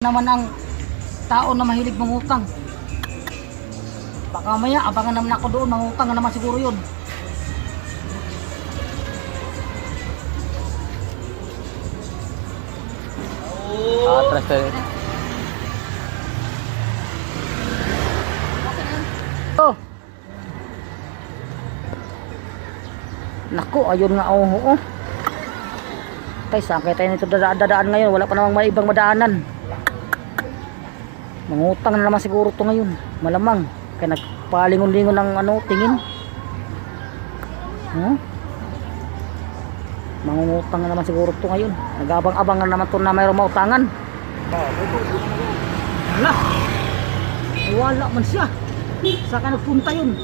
Naman ang tao na mahilig mangutang. Baka maya abangan naman ako doon, mangutang na naman siguro yun. Atras tayo. Oh. Naku, ayun nga oh. Tay, saan kaya tayo nito dadaan ngayon? Wala pa namang may ibang madaanan. Mangutang na naman siguro to ngayon. Malamang. Kaya nagpalingon-lingon ng tingin. Mangungutang na naman siguro to ngayon. Nag-abang-abang na naman to na mayroong mautangan. Wala. Wala man siya. Saan ka nagpunta yun?